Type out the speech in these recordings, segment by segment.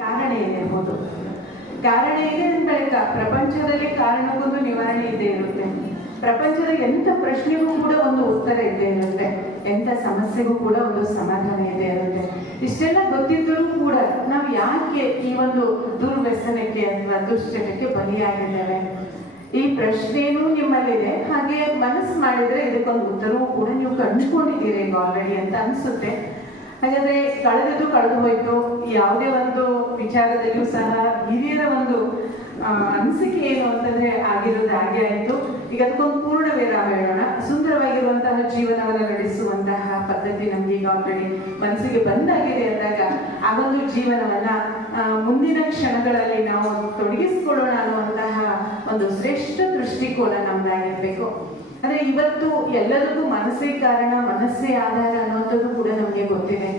ಕಾರಣ ಏನಿರ್ಬೋದು. ಕಾರಣ ಇದೆ ಅಂದ ಪ್ರಪಂಚದಲ್ಲಿ ಕಾರಣಕ್ಕೊಂದು ನಿವಾರಣೆ ಇದ್ದೇ ಇರುತ್ತೆ. ಪ್ರಪಂಚದ ಎಂಥ ಪ್ರಶ್ನೆಗೂ ಕೂಡ ಒಂದು ಉತ್ತರ ಇದ್ದೇ ಇರುತ್ತೆ, ಎಂಥ ಸಮಸ್ಯೆಗೂ ಕೂಡ ಒಂದು ಸಮಾಧಾನ ಇದ್ದೇ ಇರುತ್ತೆ. ಇಷ್ಟೆಲ್ಲ ಗೊತ್ತಿದ್ದರೂ ಕೂಡ ನಾವು ಯಾಕೆ ಈ ಒಂದು ದುರ್ವ್ಯಸನಕ್ಕೆ ಅಥವಾ ದುಶ್ಚಟಕ್ಕೆ ಬಲಿಯಾಗಿದ್ದೇವೆ? ಈ ಪ್ರಶ್ನೆನೂ ನಿಮ್ಮಲ್ಲಿದೆ. ಹಾಗೆ ಮನಸ್ಸು ಮಾಡಿದ್ರೆ ಇದಕ್ಕೊಂದು ಉತ್ತರವೂ ಕೂಡ ನೀವು ಕಂಡುಕೊಂಡಿದ್ದೀರಿ ಈಗ ಆಲ್ರೆಡಿ ಅಂತ ಅನ್ಸುತ್ತೆ. ಹಾಗಾದ್ರೆ ಕಳೆದದ್ದು ಕಳೆದು ಹೋಯ್ತು. ಯಾವುದೇ ಒಂದು ವಿಚಾರದಲ್ಲಿಯೂ ಸಹ ಹಿರಿಯರ ಒಂದು ಅನಿಸಿಕೆ ಏನು ಅಂತಂದ್ರೆ ಆಗಿರೋದು ಹಾಗೆ ಆಯ್ತು. ಈಗ ಅದಕ್ಕೊಂದು ಪೂರ್ಣ ವಿರಾಮ ಹೇಳೋಣ. ಸುಂದರವಾಗಿರುವಂತಹ ಜೀವನವನ್ನು ನಡೆಸುವಂತಹ ಪದ್ಧತಿ ನಮ್ಗೆ ಈಗ ಆಲ್ರೆಡಿ ಮನಸ್ಸಿಗೆ ಬಂದಾಗಿದೆ ಅಂದಾಗ ಆ ಒಂದು ಜೀವನವನ್ನ ಮುಂದಿನ ಕ್ಷಣಗಳಲ್ಲಿ ನಾವು ತೊಡಗಿಸ್ಕೊಳ್ಳೋಣ ಅನ್ನುವಂತಹ ಒಂದು ಶ್ರೇಷ್ಠ ದೃಷ್ಟಿಕೋನ ನಮ್ದಾಗಿರ್ಬೇಕು. ಅಂದ್ರೆ ಇವತ್ತು ಎಲ್ಲರಿಗೂ ಮನಸ್ಸೇ ಕಾರಣ, ಮನಸ್ಸೇ ಆಧಾರ ಅನ್ನುವಂಥದ್ದು ಕೂಡ ನಮ್ಗೆ ಗೊತ್ತಿದೆ.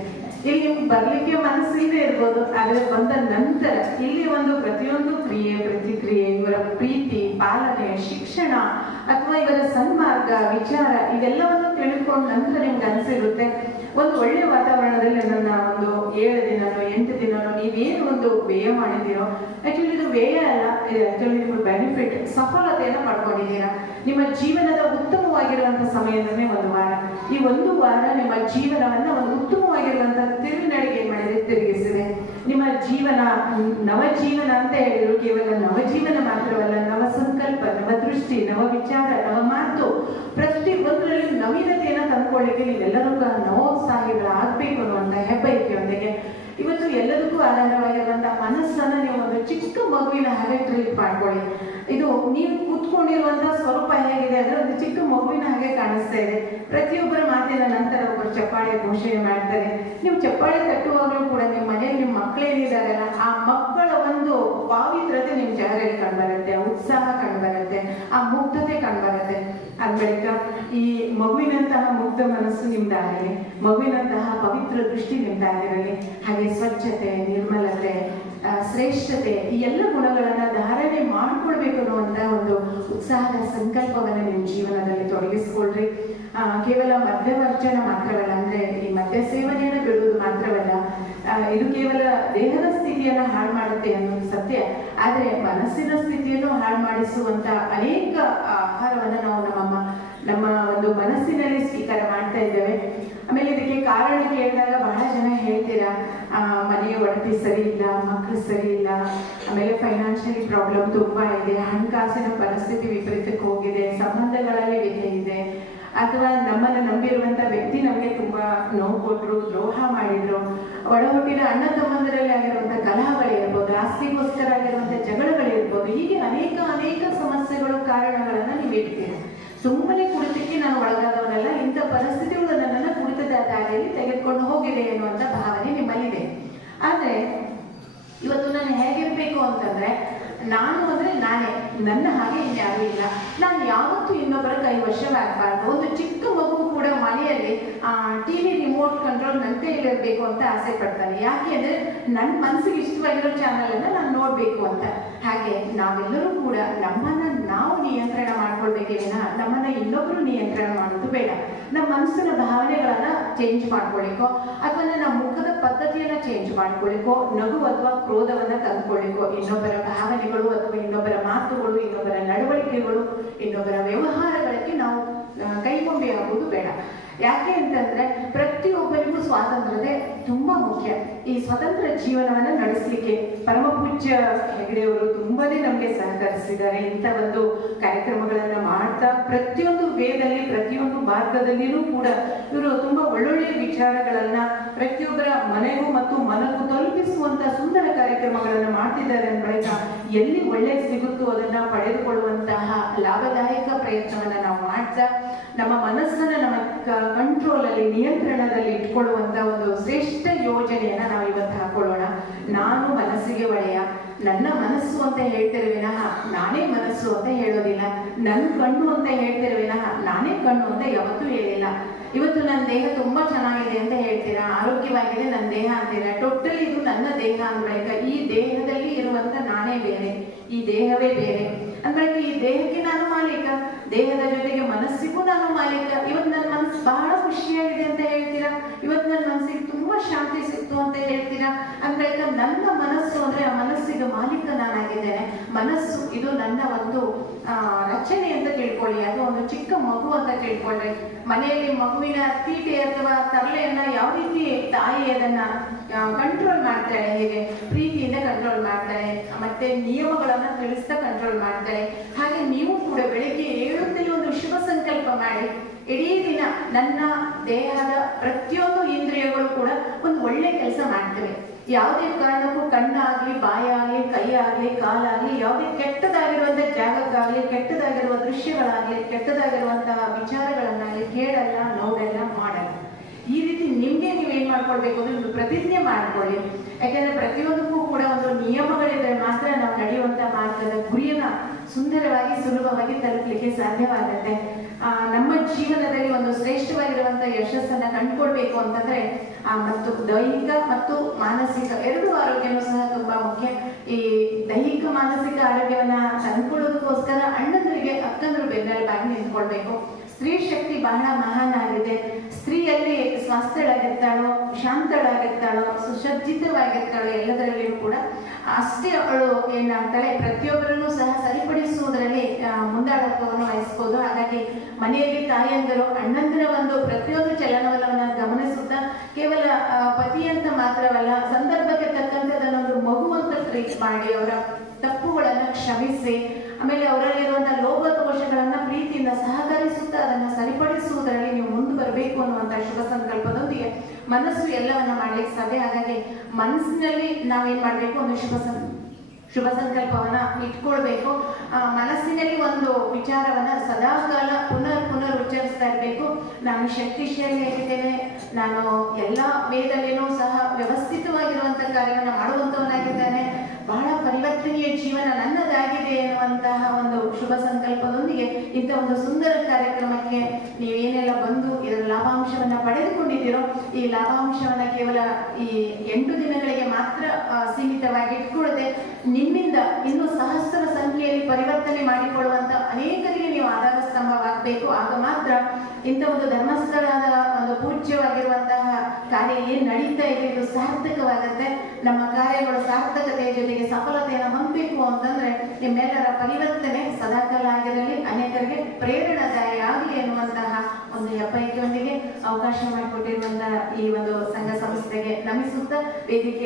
ಇಲ್ಲಿ ನಿಮ್ಗೆ ಬರ್ಲಿಕ್ಕೆ ಮನಸ್ಸಿಲ್ಲದೆ ಇರ್ಬೋದು, ಆದ್ರೆ ಬಂದ ನಂತರ ಇಲ್ಲಿ ಒಂದು ಪ್ರತಿಯೊಂದು ಕ್ರಿಯೆ ಪ್ರತಿಕ್ರಿಯೆ, ಇವರ ಪ್ರೀತಿ ಪಾಲನೆ, ಶಿಕ್ಷಣ ಅಥವಾ ಇವರ ಸನ್ಮಾರ್ಗ ವಿಚಾರ ಇದೆಲ್ಲವನ್ನು ತಿಳ್ಕೊಂಡ ನಂತರ ನಿಮ್ಗೆ ಅನ್ಸಿರುತ್ತೆ ಒಂದು ಒಳ್ಳೆ ವಾತಾವರಣದಲ್ಲಿ ನನ್ನ ಒಂದು 7 ದಿನನೋ 8 ದಿನನೋ ನೀವೇನು ಒಂದು ವ್ಯಯ ಮಾಡಿದ್ದೀರೋ, ಆಕ್ಚುಲಿ ಇದು ವ್ಯಯ ಅಲ್ಲ, ಇದು ಆಕ್ಚುಲಿ ನಿಮ್ಮ ಬೆನಿಫಿಟ್, ಸಫಲತೆಯನ್ನು ಪಡ್ಕೊಂಡಿದ್ದೀರಾ. ನಿಮ್ಮ ಜೀವನದ ಉತ್ತಮವಾಗಿರುವಂತಹ ಸಮಯದನ್ನೇ ಒಂದು ವಾರ. ಈ ಒಂದು ವಾರ ನಿಮ್ಮ ಜೀವನವನ್ನ ಒಂದು ಉತ್ತಮವಾಗಿರುವಂತಹ ತಿರುವಿನಡೆಗೆ ಏನ್ ಮಾಡಿದೆ, ತಿರುಗಿಸಿದೆ. ನಿಮ್ಮ ಜೀವನ ನವಜೀವನ ಅಂತ ಹೇಳಿದ್ರು. ಕೇವಲ ನವಜೀವನ ಮಾತ್ರವಲ್ಲ, ನವ ಸಂಕಲ್ಪ, ನವ ದೃಷ್ಟಿ, ನವ ವಿಚಾರ, ನವ ಮಾತು, ಪ್ರತಿ ಒಂದರಲ್ಲಿ ನವೀನತೆಯನ್ನು ತಂದುಕೊಳ್ಳಿಕ್ಕೆ ನೀವೆಲ್ಲರೂ ನವೋತ್ಸಾಹಿಗಳಾಗಬೇಕು ಅನ್ನುವಂಥ ಹೆಬ್ಬಯಕೆಯೊಂದಿಗೆ ಇವತ್ತು ಎಲ್ಲದಕ್ಕೂ ಆಧಾರವಾಗಿರುವಂತಹ ಮನಸ್ಸನ್ನ ನೀವು ಒಂದು ಚಿಕ್ಕ ಮಗುವಿನ ಹಾಗೆ ಟ್ರೀಟ್ ಮಾಡ್ಕೊಳ್ಳಿ. ಇದು ನೀವು ಕೂತ್ಕೊಂಡಿರುವಂತಹ ಸ್ವರೂಪ ಹೇಗಿದೆ ಅಂದ್ರೆ ಒಂದು ಚಿಕ್ಕ ಮಗುವಿನ ಹಾಗೆ ಕಾಣಿಸ್ತಾ ಇದೆ. ಪ್ರತಿಯೊಬ್ಬರ ಮಾತಿನ ನಂತರ ಒಬ್ಬರು ಚಪ್ಪಾಳೆ ಘೋಷಣೆ ಮಾಡ್ತಾರೆ. ನೀವು ಚಪ್ಪಾಳೆ ತಟ್ಟುವಾಗಲೂ ಕೂಡ ನಿಮ್ಮ ಮನೆಯಲ್ಲಿ ನಿಮ್ಮ ಮಕ್ಕಳೇನಿದಾರಲ್ಲ ಆ ಮಕ್ಕಳ ಒಂದು ಪಾವಿತ್ರತೆ ನಿಮ್ ಚಹರೆಯಲ್ಲಿ ಕಂಡುಬರುತ್ತೆ, ಉತ್ಸಾಹ ಕಂಡುಬರುತ್ತೆ, ಆ ಮುಗ್ಧತೆ ಕಂಡುಬರುತ್ತೆ. ಅದ ಬಳಿಕ ಈ ಮಗುವಿನಂತಹ ಮುಗ್ಧ ಮನಸ್ಸು ನಿಮ್ದಾಗಿರಲಿ, ಮಗುವಿನಂತಹ ಪವಿತ್ರ ದೃಷ್ಟಿ ನಿಮ್ದಾಗಿರಲಿ. ಹಾಗೆ ಸ್ವಚ್ಛತೆ, ನಿರ್ಮಲತೆ, ಶ್ರೇಷ್ಠತೆ ಈ ಎಲ್ಲ ಗುಣಗಳನ್ನ ಧಾರಣೆ ಮಾಡ್ಕೊಳ್ಬೇಕು ಅನ್ನುವಂತ ಒಂದು ಉತ್ಸಾಹದ ಸಂಕಲ್ಪವನ್ನ ನಿಮ್ಮ ಜೀವನದಲ್ಲಿ ತೊಡಗಿಸ್ಕೊಳ್ರಿ. ಕೇವಲ ಮದ್ಯವರ್ಜನ ಮಾತ್ರವಲ್ಲ, ಅಂದ್ರೆ ಈ ಮದ್ಯ ಸೇವನೆಯನ್ನು ಬಿಡುವುದು ಮಾತ್ರವಲ್ಲ, ಇದು ಕೇವಲ ದೇಹದ ಸ್ಥಿತಿಯನ್ನ ಹಾಳು ಮಾಡುತ್ತೆ ಅನ್ನೋದು ಸತ್ಯ. ಆದ್ರೆ ಮನಸ್ಸಿನ ಸ್ಥಿತಿಯನ್ನು ಹಾಳು ಮಾಡಿಸುವಂತ ಅನೇಕ ಆಹಾರವನ್ನ ನಾವು ನಮ್ಮ ಒಂದು ಮನಸ್ಸಿನಲ್ಲಿ ಸ್ವೀಕಾರ ಮಾಡ್ತಾ ಇದ್ದೇವೆ. ಆಮೇಲೆ ಇದಕ್ಕೆ ಕಾರಣ ಕೇಳಿದಾಗ ಬಹಳ ಜನ ಹೇಳ್ತೀರಾ, ಮನೆಯ ಒಡತಿ ಸರಿ ಇಲ್ಲ, ಮಕ್ಕಳು ಸರಿ ಇಲ್ಲ, ಆಮೇಲೆ ಫೈನಾನ್ಷಿಯಲಿ ಪ್ರಾಬ್ಲಮ್ ತುಂಬಾ ಇದೆ, ಹಣಕಾಸಿನ ಪರಿಸ್ಥಿತಿ ವಿಪರೀತಕ್ಕೆ ಹೋಗಿದೆ, ಸಂಬಂಧಗಳಲ್ಲಿ ವ್ಯತ್ಯಯ ಇದೆ, ಅಥವಾ ನಮ್ಮನ್ನು ನಂಬಿರುವಂತ ವ್ಯಕ್ತಿ ನಮಗೆ ತುಂಬಾ ನೋವು ಕೊಟ್ಟರು, ದ್ರೋಹ ಮಾಡಿದ್ರು, ಒಡ ಹುಟ್ಟಿನ ಅಣ್ಣ ತಮ್ಮಂದರಲ್ಲಿ ಆಗಿರುವಂತ ಕಲಹಗಳಿರ್ಬೋದು, ಆಸ್ತಿಗೋಸ್ಕರ ಆಗಿರುವಂತ ಜಗಳಗಳಿರ್ಬೋದು, ಹೀಗೆ ಅನೇಕ ಸಮಸ್ಯೆಗಳು ಕಾರಣಗಳನ್ನ ನೀವು ಇಡ್ತೀರ. ಸುಮ್ಮನೆ ಕುಡಿತಕ್ಕೆ ನಾನು ಒಳಗಾದವನಲ್ಲ, ಇಂಥ ಪರಿಸ್ಥಿತಿಗಳು ನನ್ನನ್ನು ಕುಡಿತದ ದಾರಿಯಲ್ಲಿ ತೆಗೆದುಕೊಂಡು ಹೋಗಿದೆ ಎನ್ನುವಂತ ಭಾವನೆ ನಿಮ್ಮಲ್ಲಿದೆ. ಆದ್ರೆ ಇವತ್ತು ನಾನು ಹೇಗಿರ್ಬೇಕು ಅಂತಂದ್ರೆ, ನಾನು ಅಂದ್ರೆ ನಾನೇ, ನನ್ನ ಹಾಗೆ ಇನ್ಯಾರೂ ಇಲ್ಲ. ನಾನು ಯಾವತ್ತೂ ಇನ್ನೊಬ್ಬರ ಕೈವಶವಾಗಬಾರ್ದು. ಒಂದು ಚಿಕ್ಕ ಮಗು ಕೂಡ ಮನೆಯಲ್ಲಿ ಟಿವಿ ರಿಮೋಟ್ ಕಂಟ್ರೋಲ್ ನನ್ನ ಕೈಯಲ್ಲಿರ್ಬೇಕು ಅಂತ ಆಸೆ ಪಡ್ತಾನೆ. ಯಾಕೆ ಅಂದ್ರೆ ನನ್ನ ಮನಸ್ಸಿಗೆ ಇಷ್ಟವಾಗಿರೋ ಚಾನಲ್ ಅನ್ನ ನಾನು ನೋಡ್ಬೇಕು ಅಂತ. ಹಾಗೆ ನಾವೆಲ್ಲರೂ ಕೂಡ ನಮ್ಮನ್ನ ನಾವು ನಿಯಂತ್ರಣ ಮಾಡ್ಕೊಳ್ಬೇಕೇ ವಿನಃ ನಮ್ಮನ್ನ ಇನ್ನೊಬ್ರು ನಿಯಂತ್ರಣ ಮಾಡೋದು ಬೇಡ. ನಮ್ಮ ಮನಸ್ಸಿನ ಭಾವನೆಗಳನ್ನ ಚೇಂಜ್ ಮಾಡ್ಕೊಳ್ಳಿಕ್ಕೋ ಅಥವಾ ನಮ್ಮ ಮುಖದ ಪದ್ಧತಿಯನ್ನ ಚೇಂಜ್ ಮಾಡ್ಕೊಳ್ಳಿಕ್ಕೋ, ನಗು ಅಥವಾ ಕ್ರೋಧವನ್ನ ತಂದ್ಕೊಳ್ಳಿಕ್ಕೋ, ಇನ್ನೊಬ್ಬರ ಭಾವನೆಗಳು ಅಥವಾ ಇನ್ನೊಬ್ಬರ ಮಾತುಗಳು, ಇನ್ನೊಬ್ಬರ ನಡವಳಿಕೆಗಳು, ಇನ್ನೊಬ್ಬರ ವ್ಯವಹಾರಗಳಿಗೆ ನಾವು ಕೈಗೊಂಬೆ ಆಗುವುದು ಬೇಡ. ಯಾಕೆ ಅಂತಂದ್ರೆ ಪ್ರತಿಯೊಬ್ಬರಿಗೂ ಸ್ವಾತಂತ್ರ್ಯತೆ ತುಂಬಾ ಮುಖ್ಯ. ಈ ಸ್ವತಂತ್ರ ಜೀವನವನ್ನ ನಡೆಸಲಿಕ್ಕೆ ಪರಮ ಪೂಜ್ಯ ಹೆಗಡೆಯವರು ತುಂಬಾನೇ ನಮ್ಗೆ ಸಹಕರಿಸಿದ್ದಾರೆ. ಇಂಥ ಒಂದು ಕಾರ್ಯಕ್ರಮಗಳನ್ನ ಮಾಡ್ತಾ ಪ್ರತಿಯೊಂದು ವೇದಲ್ಲಿ, ಪ್ರತಿಯೊಂದು ಮಾರ್ಗದಲ್ಲಿಯೂ ಕೂಡ ಇವರು ತುಂಬಾ ಒಳ್ಳೊಳ್ಳೆ ವಿಚಾರಗಳನ್ನ ಪ್ರತಿಯೊಬ್ಬರ ಮನೆಗೂ ಮತ್ತು ಮನಗೂ ತಲುಪಿಸುವಂತ ಸುಂದರ ಕಾರ್ಯಕ್ರಮಗಳನ್ನ ಮಾಡ್ತಿದ್ದಾರೆ ಅಂದಾಗ ಎಲ್ಲಿ ಒಳ್ಳೆ ಸಿಗುತ್ತೋ ಅದನ್ನ ಪಡೆದುಕೊಳ್ಳುವಂತಹ ಲಾಭದಾಯಕ ಪ್ರಯತ್ನವನ್ನ ನಾವು ಮಾಡ್ತಾ ನಮ್ಮ ಮನಸ್ಸನ್ನ ನಮ್ಮ ಕಂಟ್ರೋಲ್ ಅಲ್ಲಿ, ನಿಯಂತ್ರಣದಲ್ಲಿ ಇಟ್ಕೊಳ್ಳುವಂತ ಒಂದು ಶ್ರೇಷ್ಠ ಯೋಜನೆಯನ್ನ ನಾವು ಇವತ್ತು ಹಾಕೊಳ್ಳೋಣ. ನಾನು ಮನಸ್ಸಿಗೆ ಒಡೆಯ, ನನ್ನ ಮನಸ್ಸು ಅಂತ ಹೇಳ್ತೇವೆ ವಿನಃ ನಾನೇ ಮನಸ್ಸು ಅಂತ ಹೇಳೋದಿಲ್ಲ. ನನ್ನ ಕಣ್ಣು ಅಂತ ಹೇಳ್ತೇವೆ ವಿನಃ ನಾನೇ ಕಣ್ಣು ಅಂತ ಯಾವತ್ತೂ ಹೇಳಿಲ್ಲ. ಇವತ್ತು ನನ್ನ ದೇಹ ತುಂಬಾ ಚೆನ್ನಾಗಿದೆ ಅಂತ ಹೇಳ್ತೀರಾ, ಆರೋಗ್ಯವಾಗಿದೆ ನನ್ನ ದೇಹ ಅಂತೀರಾ. ಟೋಟಲಿ ಇದು ನನ್ನ ದೇಹ ಅಂದ್ಬಳಿಕ ಈ ದೇಹದಲ್ಲಿ ಇರುವಂತ ನಾನೇ ಬೇರೆ, ಈ ದೇಹವೇ ಬೇರೆ ಅಂದ್ಬಳಿಕ ಈ ದೇಹಕ್ಕೆ ನಾನು ಮಾಲೀಕ, ದೇಹದ ಜೊತೆಗೆ ಮನಸ್ಸಿಗೂ ನಾನು ಮಾಲೀಕ. ಇವತ್ತು ನನ್ನ ಮನಸ್ಸು ಬಹಳ ಖುಷಿಯಾಗಿದೆ ಅಂತ ಹೇಳ್ತೀರಾ, ಇವತ್ತು ನನ್ನ ಮನಸ್ಸಿಗೆ ತುಂಬಾ ಶಾಂತಿ ಸಿಕ್ತು ಅಂತ ಹೇಳ್ತೀರಾ ಅಂದ್ರೆ ನನ್ನ ಮನಸ್ಸು ಅಂದ್ರೆ ಆ ಮನಸ್ಸಿಗೆ ಮಾಲೀಕ ನಾನಾಗಿದ್ದೇನೆ. ಮನಸ್ಸು ಇದು ನನ್ನ ಒಂದು ರಚನೆ ಅಂತ ತಿಳ್ಕೊಳ್ಳಿ. ಅದು ಒಂದು ಚಿಕ್ಕ ಮಗು ಅಂತ ತಿಳ್ಕೊಳ್ಳಿ. ಮನೆಯಲ್ಲಿ ಮಗುವಿನ ತೀಟೆ ಅಥವಾ ತರಲೆಯನ್ನ ಯಾವ ರೀತಿ ತಾಯಿ ಅದನ್ನ ಕಂಟ್ರೋಲ್ ಮಾಡ್ತಾಳೆ, ಹೇಗೆ ಪ್ರೀತಿಯಿಂದ ಕಂಟ್ರೋಲ್ ಮಾಡ್ತಾಳೆ, ಮತ್ತೆ ನಿಯಮಗಳನ್ನ ತಿಳಿಸ್ತಾ ಕಂಟ್ರೋಲ್ ಮಾಡ್ತಾಳೆ, ಹಾಗೆ ನೀವು ಕೂಡ ಬೆಳಿಗ್ಗೆ ಏಳುತ್ತಲೇ ಒಂದು ಶುಭ ಸಂಕಲ್ಪ ಮಾಡಿ. ಇಡೀ ದಿನ ನನ್ನ ದೇಹದ ಪ್ರತಿಯೊಂದು ಇಂದ್ರಿಯಗಳು ಕೂಡ ಒಂದು ಒಳ್ಳೆ ಕೆಲಸ ಮಾಡ್ತವೆ. ಯಾವುದೇ ಕಾರಣಕ್ಕೂ ಕಣ್ಣಾಗ್ಲಿ, ಬಾಯಾಗ್ಲಿ, ಕೈಯಾಗ್ಲಿ, ಕಾಲಾಗ್ಲಿ ಯಾವುದೇ ಕೆಟ್ಟದಾಗಿರುವಂತಹ ಜಾಗಕ್ಕಾಗ್ಲಿ, ಕೆಟ್ಟದಾಗಿರುವ ದೃಶ್ಯಗಳಾಗ್ಲಿ, ಕೆಟ್ಟದಾಗಿರುವಂತಹ ವಿಚಾರಗಳನ್ನಾಗ್ಲಿ ಕೇಳಲ್ಲ, ನೋಡಲ್ಲ, ಮಾಡಲ್ಲ. ಈ ರೀತಿ ನಿಮ್ಗೆ ನೀವೇನ್ ಮಾಡ್ಕೊಳ್ಬೇಕು ಅಂದ್ರೆ ಒಂದು ಪ್ರತಿಜ್ಞೆ ಮಾಡ್ಕೊಳ್ಳಿ. ಯಾಕಂದ್ರೆ ಪ್ರತಿಯೊಂದಕ್ಕೂ ಕೂಡ ಒಂದು ನಿಯಮಗಳಿದ್ರೆ ಮಾತ್ರ ನಾವು ನಡೆಯುವಂತ ಮಾರ್ಗದ ಗುರಿಯನ್ನ ಸುಂದರವಾಗಿ, ಸುಲಭವಾಗಿ ತಲುಪಲಿಕ್ಕೆ ಸಾಧ್ಯವಾಗುತ್ತೆ. ನಮ್ಮ ಜೀವನದಲ್ಲಿ ಒಂದು ಶ್ರೇಷ್ಠವಾಗಿರುವಂತಹ ಯಶಸ್ಸನ್ನ ಕಂಡುಕೊಳ್ಬೇಕು ಅಂತಂದ್ರೆ ಮತ್ತು ದೈಹಿಕ ಮತ್ತು ಮಾನಸಿಕ ಎರಡು ಆರೋಗ್ಯನೂ ಸಹ ತುಂಬಾ ಮುಖ್ಯ. ಈ ದೈಹಿಕ ಮಾನಸಿಕ ಆರೋಗ್ಯವನ್ನ ತಂದ್ಕೊಳ್ಳೋದಕ್ಕೋಸ್ಕರ ಅಣ್ಣಂದರಿಗೆ ಅಕ್ಕಂದ್ರು ಬೆನ್ನೆಲುಬಾಗಿ ನಿಂತ್ಕೊಳ್ಬೇಕು. ಸ್ತ್ರೀ ಶಕ್ತಿ ಬಹಳ ಮಹಾನ್ ಆಗಿದೆ. ಸ್ತ್ರೀಯಲ್ಲಿ ಸ್ವಾಸ್ಥ್ಯಳಾಗಿರ್ತಾಳೋ, ಶಾಂತಳಾಗಿರ್ತಾಳೋ, ಸುಸಜ್ಜಿತವಾಗಿರ್ತಾಳೋ, ಎಲ್ಲದರಲ್ಲಿಯೂ ಕೂಡ ಅಷ್ಟೇ ಅವಳು ಏನಾಗ್ತಾಳೆ, ಪ್ರತಿಯೊಬ್ಬರನ್ನು ಸಹ ಸರಿಪಡಿಸುವುದರಲ್ಲಿ ಮುಂದಾಳತ್ವವನ್ನು ವಹಿಸಬಹುದು. ಹಾಗಾಗಿ ಮನೆಯಲ್ಲಿ ತಾಯಿಯಂದರು ಅಣ್ಣಂದಿರ ಒಂದು ಪ್ರತಿಯೊಂದು ಚಲನವಲನ ಗಮನಿಸುತ್ತಾ ಕೇವಲ ಪತಿ ಅಂತ ಮಾತ್ರವಲ್ಲ, ಸಂದರ್ಭಕ್ಕೆ ತಕ್ಕಂತೆ ಅದನ್ನೊಂದು ಮಗು ಅಂತ ಟ್ರೀಟ್ ಮಾಡಿ ಅವರ ತಪ್ಪುಗಳನ್ನ ಕ್ಷಮಿಸಿ, ಆಮೇಲೆ ಅವರಲ್ಲಿರುವಂತಹ ಲೋಭ ದೋಷಗಳನ್ನ ಪ್ರೀತಿಯಿಂದ ಸಹಕರಿಸುತ್ತಾ ಅದನ್ನ ಸರಿಪಡಿಸುವುದರಲ್ಲಿ ನೀವು ಮುಂದೆ ಬರಬೇಕು ಅನ್ನುವಂತ ಶುಭ ಸಂಕಲ್ಪದೊಂದಿಗೆ ಮನಸ್ಸು ಎಲ್ಲವನ್ನ ಮಾಡ್ಲಿಕ್ಕೆ ಸಾಧ್ಯ. ಹಾಗಾಗಿ ಮನಸ್ಸಿನಲ್ಲಿ ನಾವೇನ್ ಮಾಡ್ಬೇಕು, ಒಂದು ಶುಭ ಸಂಕಲ್ಪವನ್ನ ಇಟ್ಕೊಳ್ಬೇಕು. ಮನಸ್ಸಿನಲ್ಲಿ ಒಂದು ವಿಚಾರವನ್ನ ಸದಾಕಾಲ ಪುನರ್ ಉಚ್ಚರಿಸ್ತಾ ಇರಬೇಕು. ನಾನು ಶಕ್ತಿಶಾಲಿಯಾಗಿದ್ದೇನೆ, ನಾನು ಎಲ್ಲ ವೇದಲ್ಲಿನೂ ಸಹ ವ್ಯವಸ್ಥಿತವಾಗಿರುವಂತ ಕಾರ್ಯವನ್ನ ಮಾಡುವಂತವನಾಗಿದ್ದೇನೆ, ಬಹಳ ಪರಿವರ್ತನೀಯ ಜೀವನ ನನ್ನದಾಗಿದೆ ಎನ್ನುವಂತಹ ಒಂದು ಶುಭ ಸಂಕಲ್ಪದೊಂದಿಗೆ ಇಂಥ ಒಂದು ಸುಂದರ ಕಾರ್ಯಕ್ರಮಕ್ಕೆ ನೀವೇನೆಲ್ಲ ಬಂದು ಇದರ ಲಾಭಾಂಶವನ್ನ ಪಡೆದುಕೊಂಡಿದ್ದೀರೋ, ಈ ಲಾಭಾಂಶವನ್ನ ಕೇವಲ ಈ 8 ದಿನಗಳಿಗೆ ಮಾತ್ರ ಸೀಮಿತವಾಗಿ ಇಟ್ಕೊಳ್ಳದೆ ನಿಮ್ಮಿಂದ ಇನ್ನು ಸಹಸ್ರ ಸಂಖ್ಯೆಯಲ್ಲಿ ಪರಿವರ್ತನೆ ಮಾಡಿಕೊಳ್ಳುವಂತ ಅನೇಕರಿಗೆ ನೀವು ಆಧಾರ ಸ್ತಂಭವಾಗಬೇಕು. ಆಗ ಮಾತ್ರ ಇಂಥ ಒಂದು ಧರ್ಮಸ್ಥಳದ ಒಂದು ಪೂಜ್ಯವಾಗಿರುವಂತಹ ಕಾರ್ಯ ಏನ್ ನಡೀತಾ ಇದೆ ಇದು ಸಾರ್ಥಕವಾಗುತ್ತೆ. ನಮ್ಮ ಕಾರ್ಯಗಳು ಸಾರ್ಥಕತೆಯ ಜೊತೆಗೆ ಸಫಲತೆಯನ್ನು ಹೊಂದಬೇಕು ಅಂತಂದ್ರೆ ನಿಮ್ಮೆಲ್ಲರ ಪರಿವರ್ತನೆ ಸದಾಕಾಲ ಆಗಿರಲಿ, ಅನೇಕರಿಗೆ ಪ್ರೇರಣಾದಾಯಿ ಆಗಲಿ ಎನ್ನುವಂತಹ ಒಂದು ಹೆಬ್ಬಯಕೆಯೊಂದಿಗೆ ಅವಕಾಶ ಮಾಡಿಕೊಟ್ಟಿರುವಂತಹ ಈ ಒಂದು ಸಂಘ ಸಂಸ್ಥೆಗೆ ನಮಿಸುತ್ತಾ ವೇದಿಕೆ